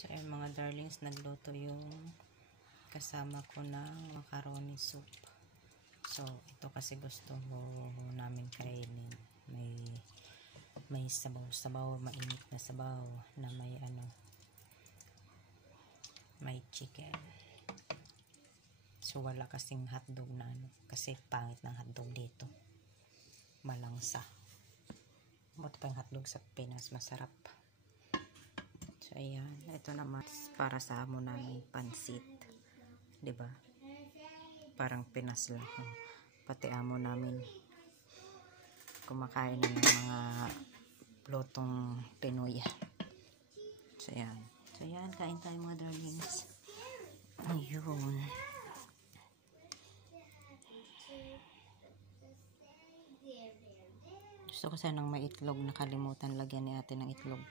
So ayun mga darlings, nagluto yung kasama ko ng macaroni soup. So ito kasi gusto namin kainin. May sabaw-sabaw, mainit na sabaw na may chicken. So wala kasing hotdog na kasi pangit ng hotdog dito. Malangsa. Buti pa yung hotdog sa Pinas, masarap. So ayan, ito naman para sa amo namin pansit. 'Di ba? Parang Pinas lang. Pati amo namin kumakain na ng mga lutong Pinoy. So ayan, kain tayo mga darlings. Ayun. Gusto ko sanang may itlog, nakalimutan lagyan ni ate ng itlog.